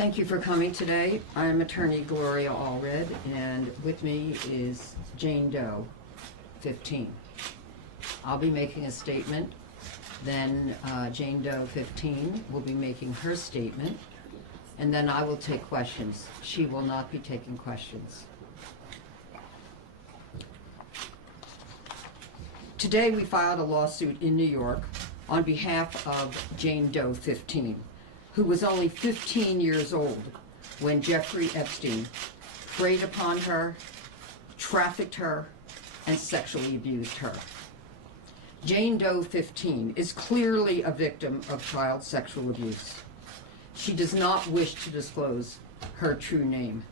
Thank you for coming today. I'm attorney Gloria Allred, and with me is Jane Doe, 15. I'll be making a statement, then Jane Doe, 15, will be making her statement, and then I will take questions. She will not be taking questions. Today we filed a lawsuit in New York on behalf of Jane Doe, 15, who was only 15 years old when Jeffrey Epstein preyed upon her, trafficked her, and sexually abused her. Jane Doe, 15, is clearly a victim of child sexual abuse. She does not wish to disclose her true name.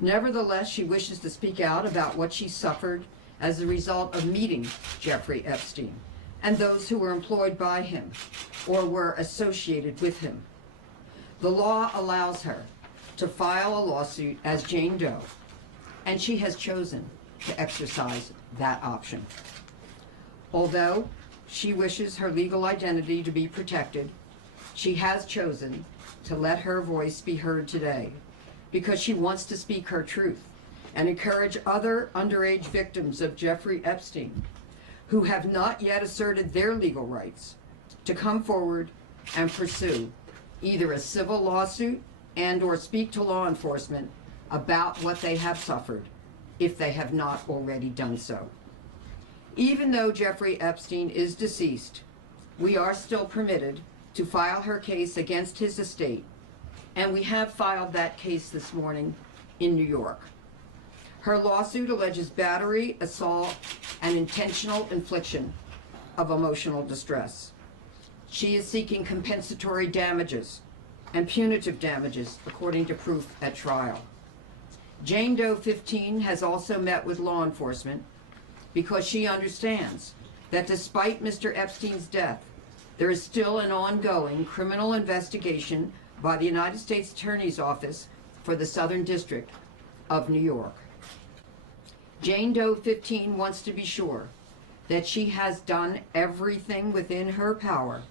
Nevertheless, she wishes to speak out about what she suffered as a result of meeting Jeffrey Epstein and those who were employed by him or were associated with him. The law allows her to file a lawsuit as Jane Doe, and she has chosen to exercise that option. Although she wishes her legal identity to be protected, she has chosen to let her voice be heard today because she wants to speak her truth and encourage other underage victims of Jeffrey Epstein who have not yet asserted their legal rights to come forward and pursue either a civil lawsuit and or speak to law enforcement about what they have suffered if they have not already done so. Even though Jeffrey Epstein is deceased, we are still permitted to file her case against his estate, and we have filed that case this morning in New York. Her lawsuit alleges battery, assault, and intentional infliction of emotional distress. She is seeking compensatory damages and punitive damages according to proof at trial. Jane Doe, 15, has also met with law enforcement because she understands that despite Mr. Epstein's death, there is still an ongoing criminal investigation by the United States Attorney's Office for the Southern District of New York. Jane Doe, 15, wants to be sure that she has done everything within her power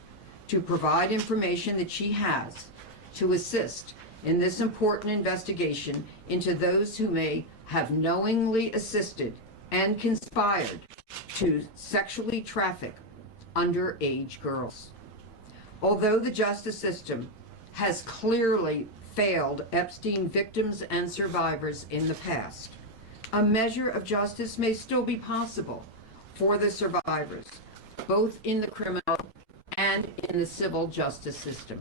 to provide information that she has to assist in this important investigation into those who may have knowingly assisted and conspired to sexually traffic underage girls. Although the justice system has clearly failed Epstein victims and survivors in the past, a measure of justice may still be possible for the survivors, both in the criminal and in the civil justice system.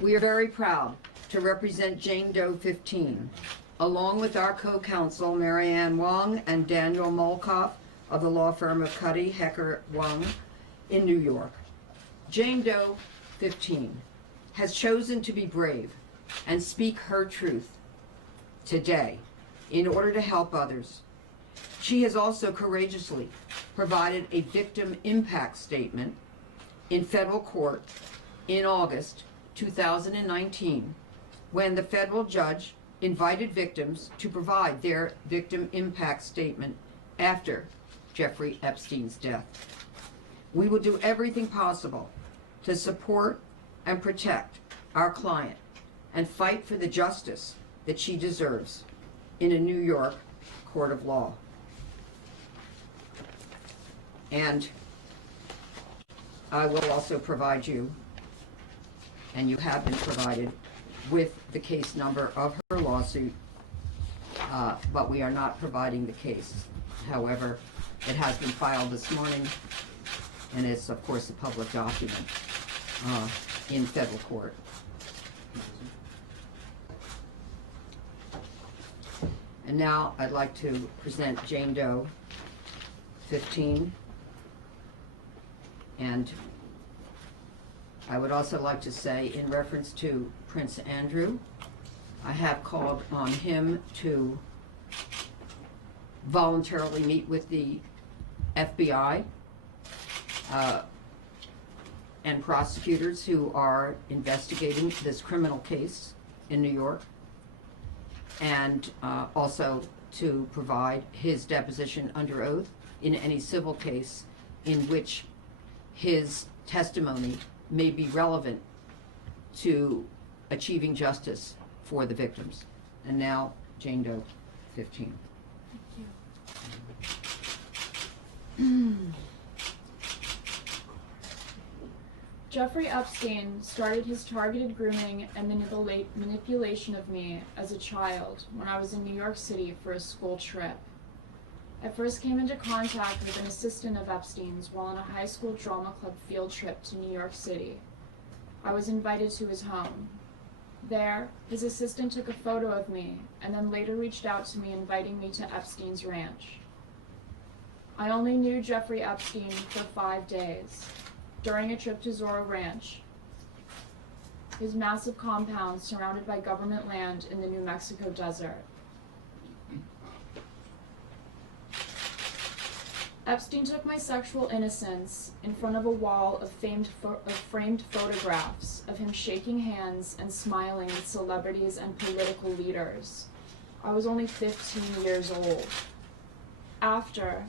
We are very proud to represent Jane Doe, 15, along with our co-counsel Marianne Wong and Daniel Molkoff of the law firm of Cuddy, Hecker, Wong in New York. Jane Doe, 15, has chosen to be brave and speak her truth today in order to help others. She has also courageously provided a victim impact statement in federal court in August 2019, when the federal judge invited victims to provide their victim impact statement after Jeffrey Epstein's death. We will do everything possible to support and protect our client and fight for the justice that she deserves in a New York court of law. And I will also provide you, and you have been provided, with the case number of her lawsuit, but we are not providing the case. However, it has been filed this morning, and it's, of course, a public document in federal court. And now I'd like to present Jane Doe, 15, and I would also like to say, in reference to Prince Andrew, I have called on him to voluntarily meet with the FBI and prosecutors who are investigating this criminal case in New York, and also to provide his deposition under oath in any civil case in which his testimony may be relevant to achieving justice for the victims. And now, Jane Doe, 15. Jeffrey Epstein started his targeted grooming and manipulation of me as a child when I was in New York City for a school trip. I first came into contact with an assistant of Epstein's while on a high school drama club field trip to New York City. I was invited to his home. There, his assistant took a photo of me and then later reached out to me inviting me to Epstein's ranch. I only knew Jeffrey Epstein for 5 days. During a trip to Zorro Ranch, his massive compound surrounded by government land in the New Mexico desert. Epstein took my sexual innocence in front of a wall of framed photographs of him shaking hands and smiling with celebrities and political leaders. I was only 15 years old. After,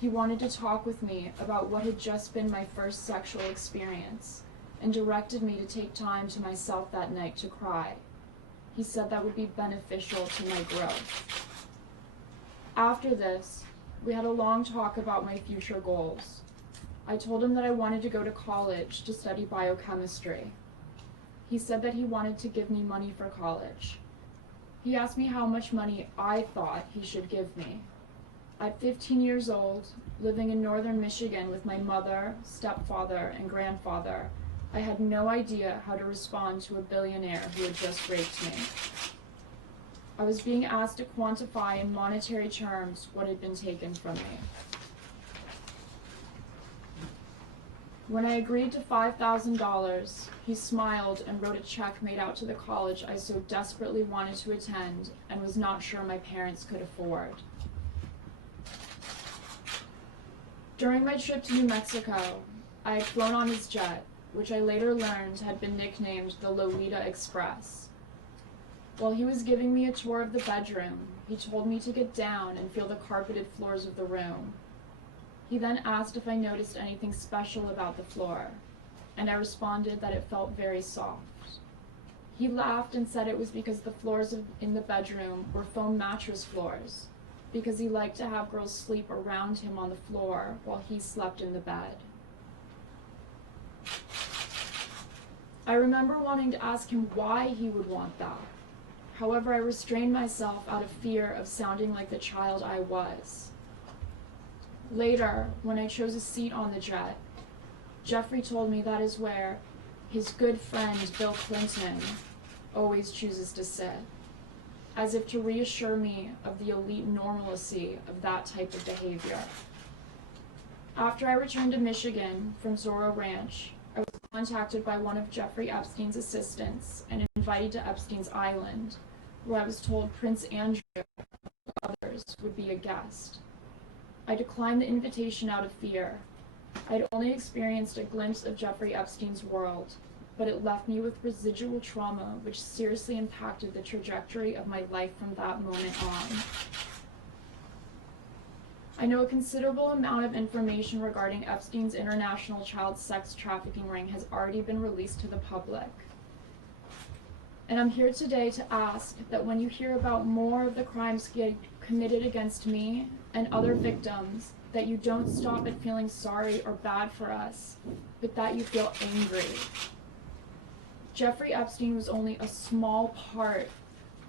he wanted to talk with me about what had just been my first sexual experience and directed me to take time to myself that night to cry. He said that would be beneficial to my growth. After this, we had a long talk about my future goals. I told him that I wanted to go to college to study biochemistry. He said that he wanted to give me money for college. He asked me how much money I thought he should give me. At 15 years old, living in northern Michigan with my mother, stepfather, and grandfather, I had no idea how to respond to a billionaire who had just raped me. I was being asked to quantify in monetary terms what had been taken from me. When I agreed to $5,000, he smiled and wrote a check made out to the college I so desperately wanted to attend and was not sure my parents could afford. During my trip to New Mexico, I had flown on his jet, which I later learned had been nicknamed the Lolita Express. While he was giving me a tour of the bedroom, he told me to get down and feel the carpeted floors of the room. He then asked if I noticed anything special about the floor, and I responded that it felt very soft. He laughed and said it was because the floors in the bedroom were foam mattress floors, because he liked to have girls sleep around him on the floor while he slept in the bed. I remember wanting to ask him why he would want that. However, I restrained myself out of fear of sounding like the child I was. Later, when I chose a seat on the jet, Jeffrey told me that is where his good friend Bill Clinton always chooses to sit, as if to reassure me of the elite normalcy of that type of behavior. After I returned to Michigan from Zorro Ranch, I was contacted by one of Jeffrey Epstein's assistants and invited to Epstein's Island, where I was told Prince Andrew and others would be a guest. I declined the invitation out of fear. I had only experienced a glimpse of Jeffrey Epstein's world, but it left me with residual trauma which seriously impacted the trajectory of my life from that moment on. I know a considerable amount of information regarding Epstein's international child sex trafficking ring has already been released to the public. And I'm here today to ask that when you hear about more of the crimes committed against me and other victims, that you don't stop at feeling sorry or bad for us, but that you feel angry. Jeffrey Epstein was only a small part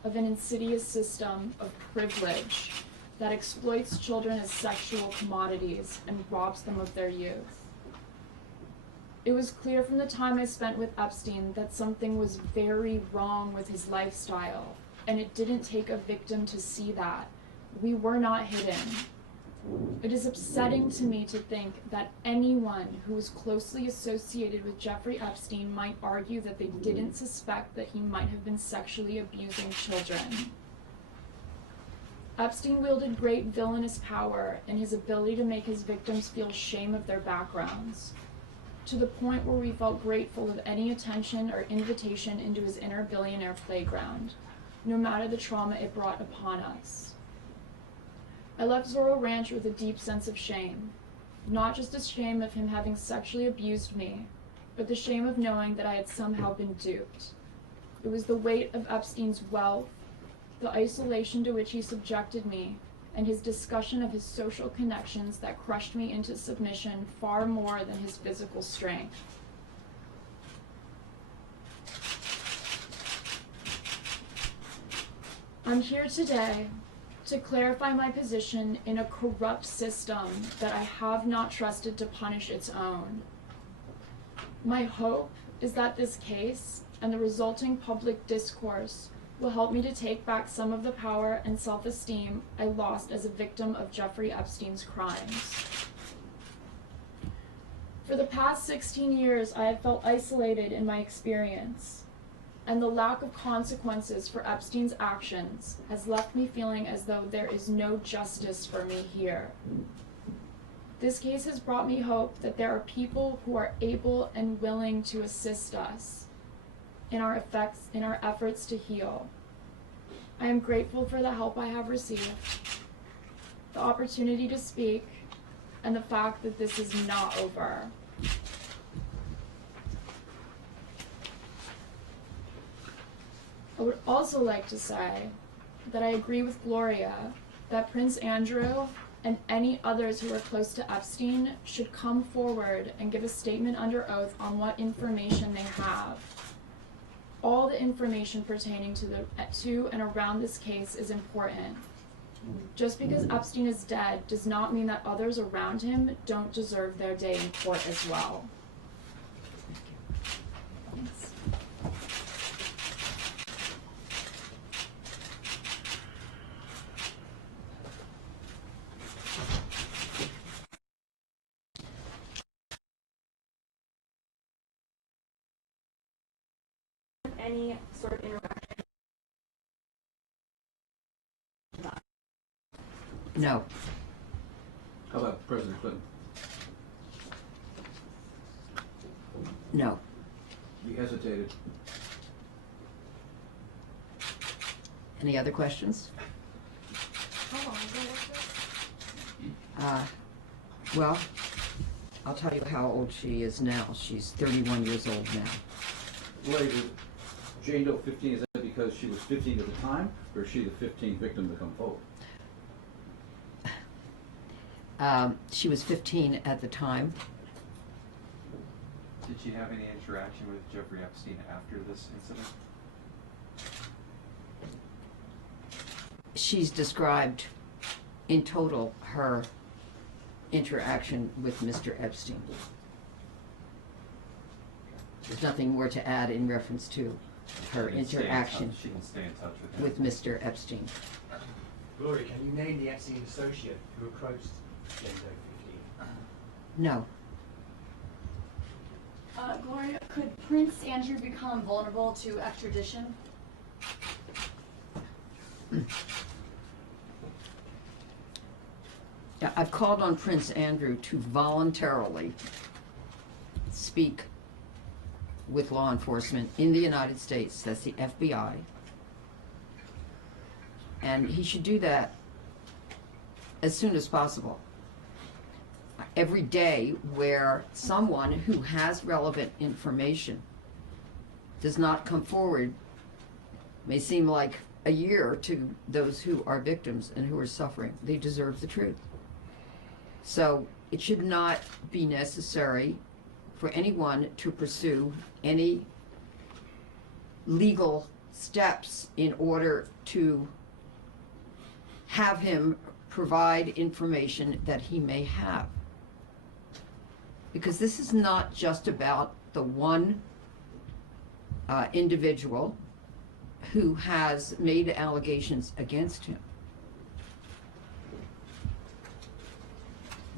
of an insidious system of privilege that exploits children as sexual commodities and robs them of their youth. It was clear from the time I spent with Epstein that something was very wrong with his lifestyle, and it didn't take a victim to see that. We were not hidden. It is upsetting to me to think that anyone who was closely associated with Jeffrey Epstein might argue that they didn't suspect that he might have been sexually abusing children. Epstein wielded great villainous power in his ability to make his victims feel shame of their backgrounds, to the point where we felt grateful of any attention or invitation into his inner billionaire playground, no matter the trauma it brought upon us. I left Zorro Ranch with a deep sense of shame, not just a shame of him having sexually abused me, but the shame of knowing that I had somehow been duped. It was the weight of Epstein's wealth, the isolation to which he subjected me, and his discussion of his social connections that crushed me into submission far more than his physical strength. I'm here today to clarify my position in a corrupt system that I have not trusted to punish its own. My hope is that this case and the resulting public discourse will help me to take back some of the power and self-esteem I lost as a victim of Jeffrey Epstein's crimes. For the past 16 years, I have felt isolated in my experience, and the lack of consequences for Epstein's actions has left me feeling as though there is no justice for me here. This case has brought me hope that there are people who are able and willing to assist us in our efforts to heal. I am grateful for the help I have received, the opportunity to speak, and the fact that this is not over. I would also like to say that I agree with Gloria that Prince Andrew and any others who are close to Epstein should come forward and give a statement under oath on what information they have. All the information pertaining to and around this case is important. Just because Epstein is dead does not mean that others around him don't deserve their day in court as well. Thanks. Any sort of interaction? No. How about President Clinton? No. You hesitated. Any other questions? How long ago was this? Well, I'll tell you how old she is now. She's 31 years old now. Wait, is Jane Doe 15, is that because she was 15 at the time, or is she the 15th victim to come forward? She was 15 at the time. Did she have any interaction with Jeffrey Epstein after this incident? She's described in total her interaction with Mr. Epstein. There's nothing more to add in reference to her She didn't stay in interaction touch- She didn't stay in touch with him. with Mr. Epstein. Gloria, can you name the Epstein associate who approached Jane Doe 15? No. Gloria, could Prince Andrew become vulnerable to extradition? Yeah, I've called on Prince Andrew to voluntarily speak with law enforcement in the United States, that's the FBI, and he should do that as soon as possible. Every day where someone who has relevant information does not come forward may seem like a year to those who are victims and who are suffering. They deserve the truth. So it should not be necessary for anyone to pursue any legal steps in order to have him provide information that he may have. Because this is not just about the one individual who has made allegations against him.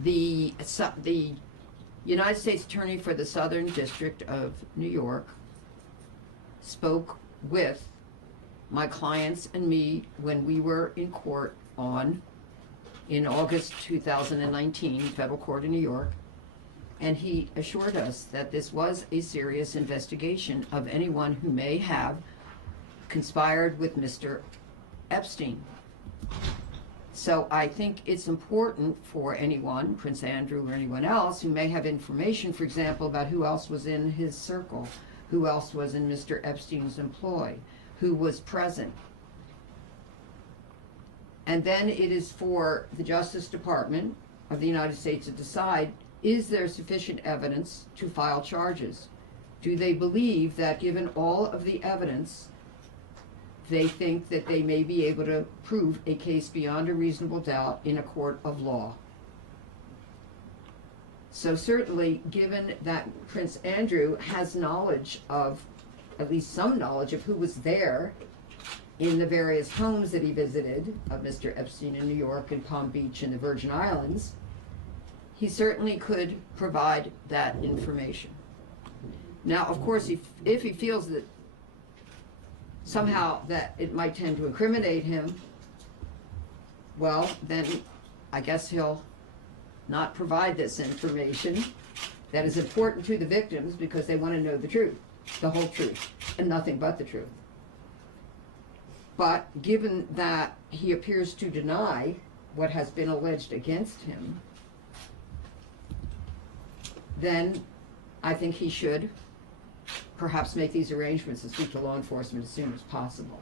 The United States Attorney for the Southern District of New York spoke with my clients and me when we were in court in August 2019, federal court in New York, and he assured us that this was a serious investigation of anyone who may have conspired with Mr. Epstein. So I think it's important for anyone, Prince Andrew or anyone else, who may have information, for example, about who else was in his circle, who else was in Mr. Epstein's employ, who was present. And then it is for the Justice Department of the United States to decide, is there sufficient evidence to file charges? Do they believe that given all of the evidence, they think that they may be able to prove a case beyond a reasonable doubt in a court of law? So certainly, given that Prince Andrew has knowledge of, at least some knowledge of who was there in the various homes that he visited of Mr. Epstein in New York and Palm Beach and the Virgin Islands, he certainly could provide that information. Now, of course, if he feels that somehow that it might tend to incriminate him, well, then I guess he'll not provide this information that is important to the victims because they want to know the truth, the whole truth, and nothing but the truth. But given that he appears to deny what has been alleged against him, then I think he should perhaps make these arrangements and speak to law enforcement as soon as possible.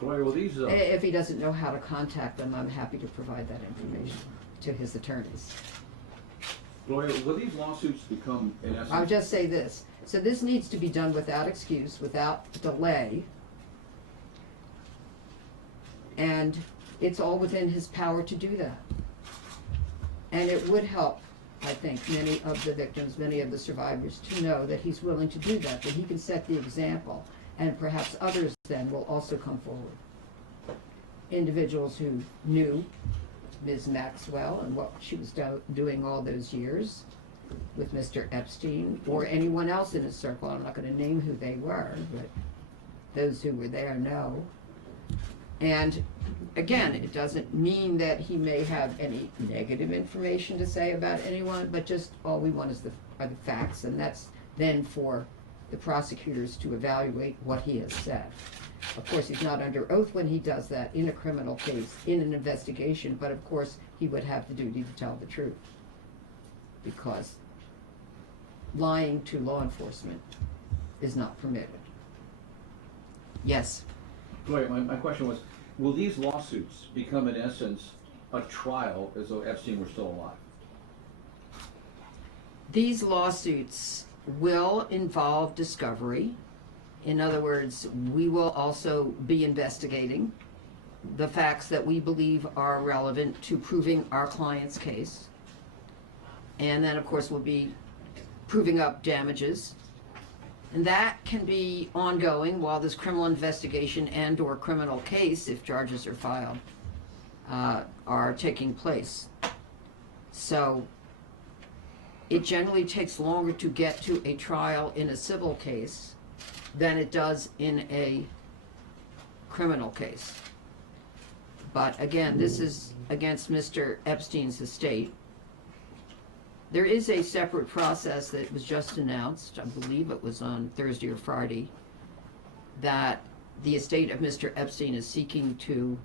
Gloria, will these, If he doesn't know how to contact them, I'm happy to provide that information to his attorneys. Gloria, will these lawsuits become, in essence... I'll just say this. So this needs to be done without excuse, without delay. And it's all within his power to do that. And it would help, I think, many of the victims, many of the survivors to know that he's willing to do that he can set the example. And perhaps others then will also come forward. Individuals who knew Ms. Maxwell and what she was doing all those years with Mr. Epstein, or anyone else in his circle. I'm not going to name who they were, but those who were there know. And again, it doesn't mean that he may have any negative information to say about anyone, but just all we want is are the facts, and that's then for the prosecutors to evaluate what he has said. Of course, he's not under oath when he does that in a criminal case, in an investigation, but of course he would have the duty to tell the truth, because lying to law enforcement is not permitted. Yes? Gloria, my question was, will these lawsuits become, in essence, a trial as though Epstein were still alive? These lawsuits will involve discovery. In other words, we will also be investigating the facts that we believe are relevant to proving our client's case. And then, of course, we'll be proving up damages. And that can be ongoing while this criminal investigation and or criminal case, if charges are filed, are taking place. So it generally takes longer to get to a trial in a civil case than it does in a criminal case. But again, this is against Mr. Epstein's estate. There is a separate process that was just announced, I believe it was on Thursday or Friday, that the estate of Mr. Epstein is seeking to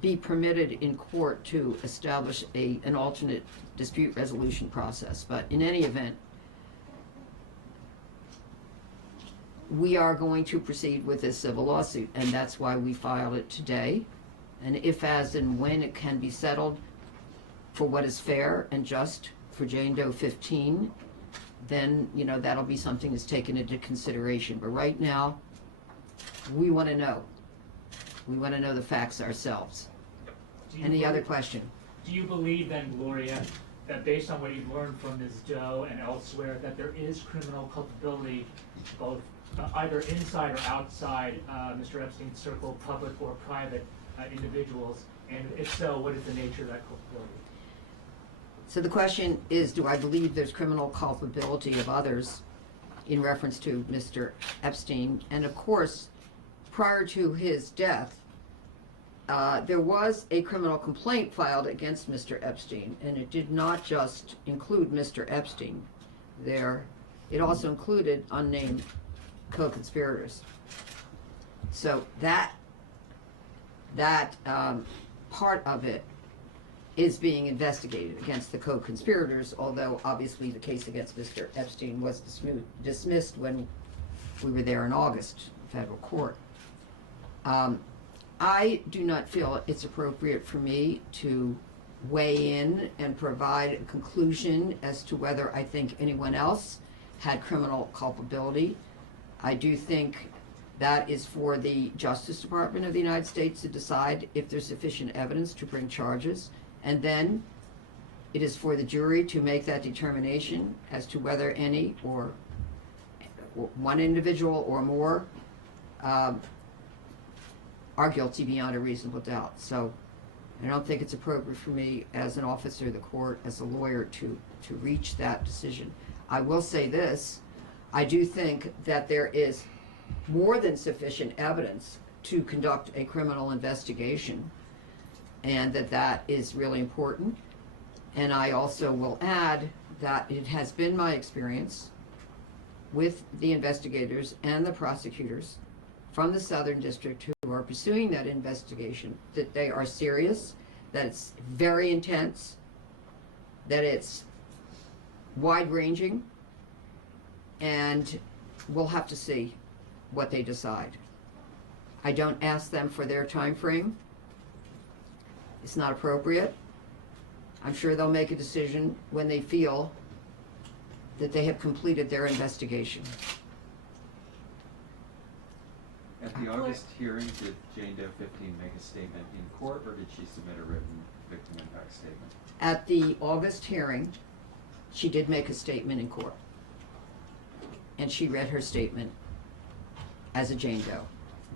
be permitted in court to establish an alternate dispute resolution process. But in any event, we are going to proceed with this civil lawsuit, and that's why we filed it today. And if, as, and when it can be settled for what is fair and just for Jane Doe 15, then, you know, that'll be something that's taken into consideration. But right now, we want to know. We want to know the facts ourselves. Any other question? Do you believe then, Gloria, that based on what you've learned from Ms. Doe and elsewhere, that there is criminal culpability both either inside or outside Mr. Epstein's circle, public or private individuals? And if so, what is the nature of that culpability? So the question is, do I believe there's criminal culpability of others in reference to Mr. Epstein? And of course, prior to his death, there was a criminal complaint filed against Mr. Epstein, and it did not just include Mr. Epstein. It also included unnamed co-conspirators. So that part of it is being investigated against the co-conspirators, although obviously the case against Mr. Epstein was dismissed when we were there in August, federal court. I do not feel it's appropriate for me to weigh in and provide a conclusion as to whether I think anyone else had criminal culpability. I do think that is for the Justice Department of the United States to decide if there's sufficient evidence to bring charges, and then it is for the jury to make that determination as to whether any or one individual or more are guilty beyond a reasonable doubt. So I don't think it's appropriate for me as an officer of the court, as a lawyer, to reach that decision. I will say this, I do think that there is more than sufficient evidence to conduct a criminal investigation, and that is really important. And I also will add that it has been my experience with the investigators and the prosecutors from the Southern District who are pursuing that investigation, that they are serious, that it's very intense, that it's wide-ranging, and we'll have to see what they decide. I don't ask them for their time frame. It's not appropriate. I'm sure they'll make a decision when they feel that they have completed their investigation. At the August hearing, did Jane Doe 15 make a statement in court, or did she submit a written victim impact statement? At the August hearing, she did make a statement in court. And she read her statement as a Jane Doe.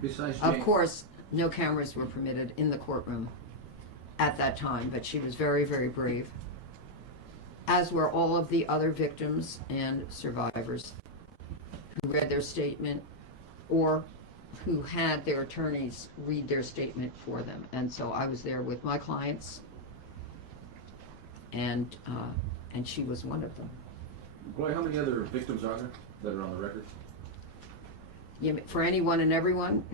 Besides Of Jane, course, no cameras were permitted in the courtroom at that time, but she was very, very brave, as were all of the other victims and survivors who read their statement or who had their attorneys read their statement for them. And so I was there with my clients, and she was one of them. Gloria, how many other victims are there that are on the record? For anyone and everyone?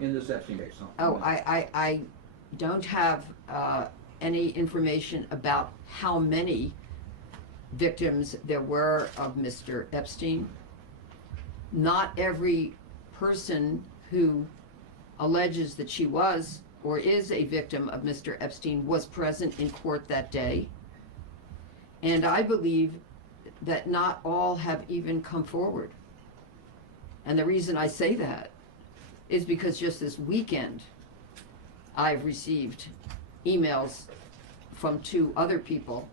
In this Epstein case? Oh, I don't have any information about how many victims there were of Mr. Epstein. Not every person who alleges that she was or is a victim of Mr. Epstein was present in court that day. And I believe that not all have even come forward. And the reason I say that is because just this weekend, I've received emails from 2 other people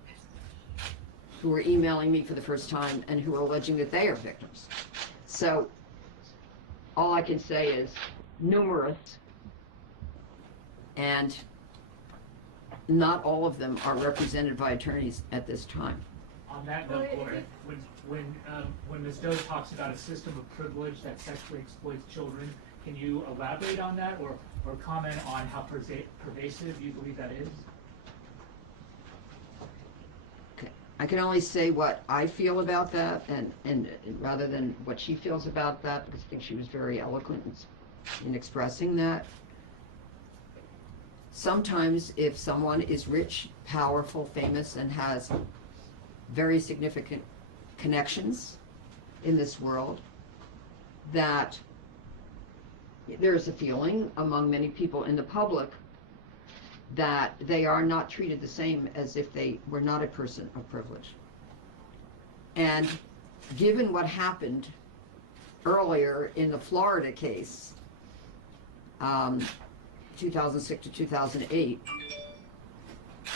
who are emailing me for the first time and who are alleging that they are victims. So all I can say is numerous, and not all of them are represented by attorneys at this time. On that note, Gloria, when Ms. Doe talks about a system of privilege that sexually exploits children, can you elaborate on that or comment on how pervasive you believe that is? Okay. I can only say what I feel about that, and rather than what she feels about that, because I think she was very eloquent in expressing that. Sometimes if someone is rich, powerful, famous, and has very significant connections in this world, that there's a feeling among many people in the public that they are not treated the same as if they were not a person of privilege. And given what happened earlier in the Florida case, 2006 to 2008,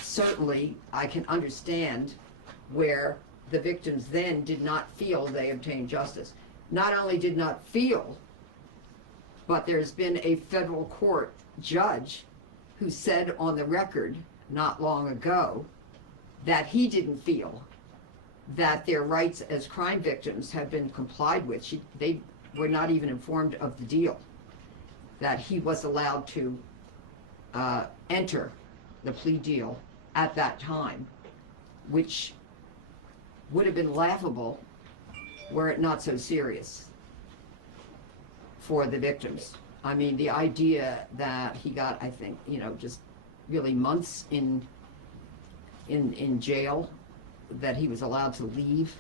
certainly I can understand where the victims then did not feel they obtained justice. Not only did not feel, but there's been a federal court judge who said on the record not long ago that he didn't feel that their rights as crime victims have been complied with. They were not even informed of the deal, that he was allowed to enter the plea deal at that time, which would have been laughable were it not so serious for the victims. I mean, the idea that he got, I think, just really months in in jail, that he was allowed to leave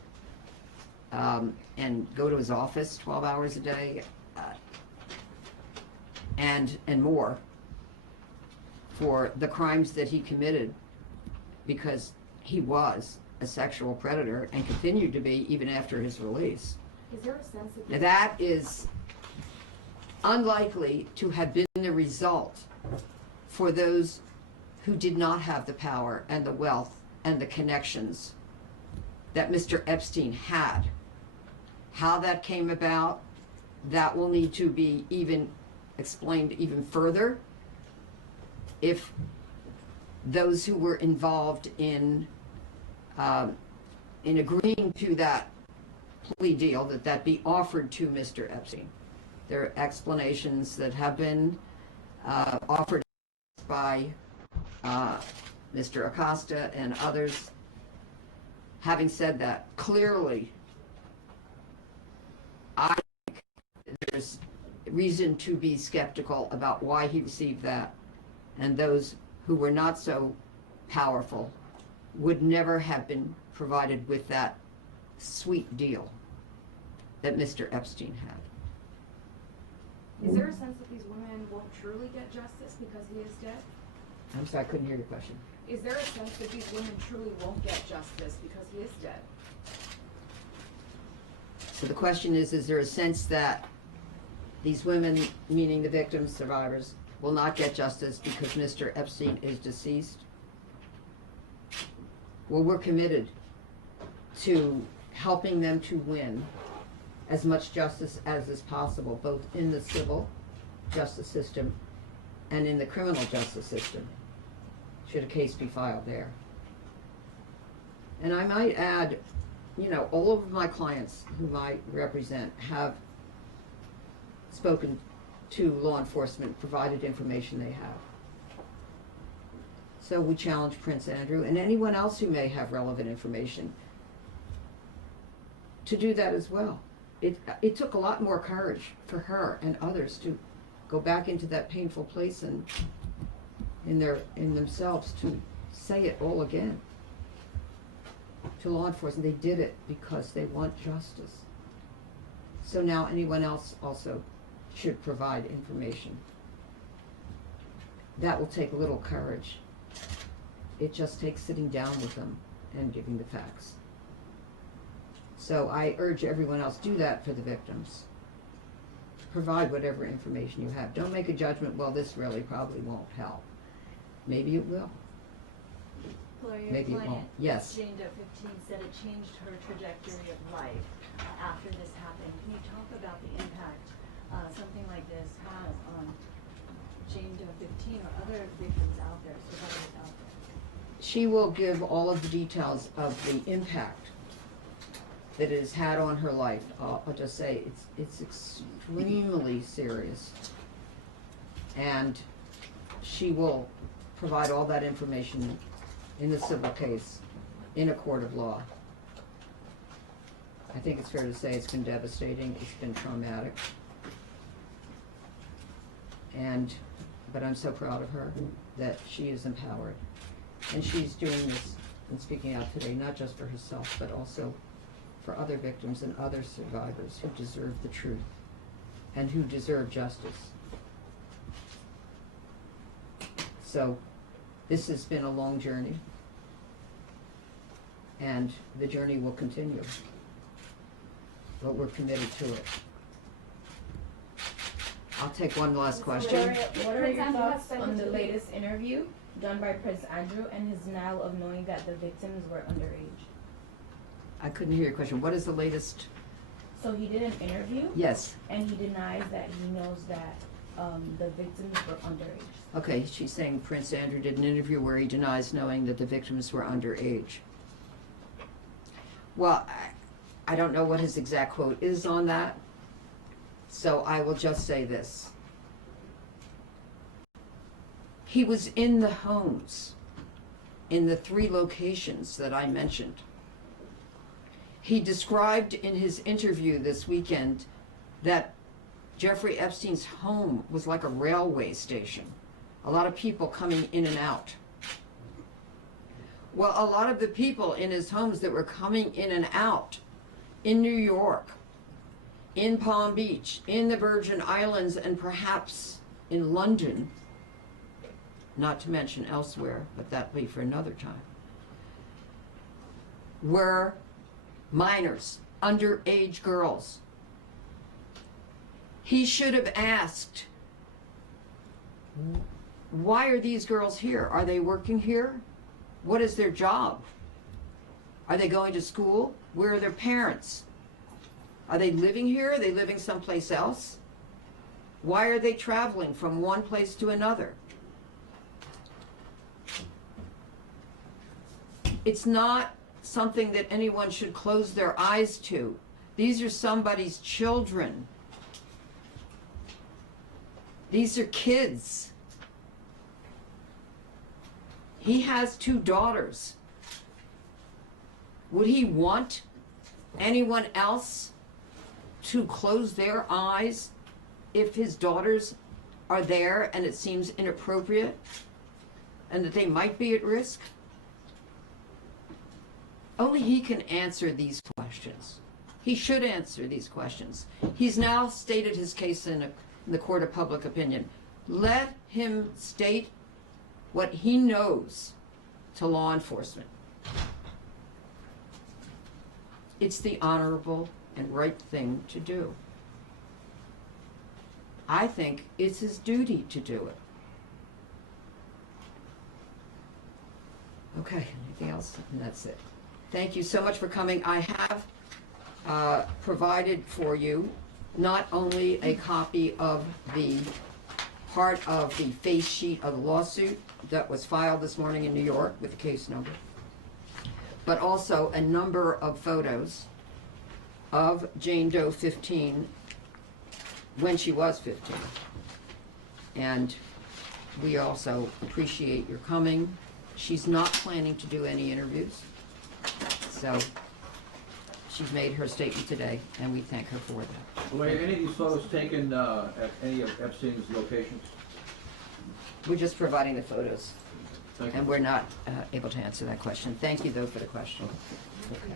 and go to his office 12 hours a day, and more, for the crimes that he committed, because he was a sexual predator and continued to be even after his release. Is there a sense that Now, that is unlikely to have been the result for those who did not have the power and the wealth and the connections that Mr. Epstein had. How that came about, that will need to be even explained even further. If those who were involved in agreeing to that plea deal, that be offered to Mr. Epstein. There are explanations that have been offered by Mr. Acosta and others. Having said that, clearly, I think there's reason to be skeptical about why he received that, and those who were not so powerful would never have been provided with that sweet deal that Mr. Epstein had. is there a sense that these women won't truly get justice because he is dead? I'm sorry, I couldn't hear your question. Is there a sense that these women truly won't get justice because he is dead? So the question is there a sense that these women, meaning the victims, survivors, will not get justice because Mr. Epstein is deceased? Well, we're committed to helping them to win as much justice as is possible, both in the civil justice system and in the criminal justice system, should a case be filed there. And I might add, you know, all of my clients whom I represent have spoken to law enforcement, provided information they have. So we challenge Prince Andrew and anyone else who may have relevant information to do that as well. It took a lot more courage for her and others to go back into that painful place and in themselves to say it all again to law enforcement. They did it because they want justice. So now anyone else also should provide information. That will take a little courage. It just takes sitting down with them and giving the facts. So I urge everyone else, do that for the victims. Provide whatever information you have. Don't make a judgment, well, this really probably won't help. Maybe it will. Gloria, Maybe it won't. Yes. Jane Doe 15 said it changed her trajectory of life after this happened. Can you talk about the impact something like this has on Jane Doe 15 or other victims out there, survivors out there? She will give all of the details of the impact that it has had on her life. I'll just say it's extremely serious, and she will provide all that information in the civil case in a court of law. I think it's fair to say it's been devastating, it's been traumatic, but I'm so proud of her that she is empowered, and she's doing this and speaking out today not just for herself but also for other victims and other survivors who deserve the truth and who deserve justice. So this has been a long journey, and the journey will continue, but we're committed to it. I'll take one last question. Gloria, what are your thoughts on the latest interview done by Prince Andrew and his denial of knowing that the victims were underage? I couldn't hear your question. What is the latest? So he did an interview? Yes. And he denies that he knows that the victims were underage. Okay, she's saying Prince Andrew did an interview where he denies knowing that the victims were underage. Well, I don't know what his exact quote is on that, so I will just say this. He was in the homes in the 3 locations that I mentioned. He described in his interview this weekend that Jeffrey Epstein's home was like a railway station. A lot of people coming in and out. Well, a lot of the people in his homes that were coming in and out in New York, in Palm Beach, in the Virgin Islands, and perhaps in London, not to mention elsewhere, but that'll be for another time, were minors, underage girls. He should have asked, why are these girls here? Are they working here? What is their job? Are they going to school? Where are their parents? Are they living here? Are they living someplace else? Why are they traveling from one place to another? It's not something that anyone should close their eyes to. These are somebody's children. These are kids. He has 2 daughters. Would he want anyone else to close their eyes if his daughters are there and it seems inappropriate and that they might be at risk? Only he can answer these questions. He should answer these questions. He's now stated his case in the court of public opinion. Let him state what he knows to law enforcement. It's the honorable and right thing to do. I think it's his duty to do it. Okay, anything else? And that's it. Thank you so much for coming. I have provided for you not only a copy of the part of the face sheet of the lawsuit that was filed this morning in New York with the case number, but also a number of photos of Jane Doe 15 when she was 15. And we also appreciate your coming. She's not planning to do any interviews, so she's made her statement today, and we thank her for that. Were any of these photos taken at any of Epstein's locations? We're just providing the photos, Thank you. and we're not able to answer that question. Thank you, though, for the question. Okay.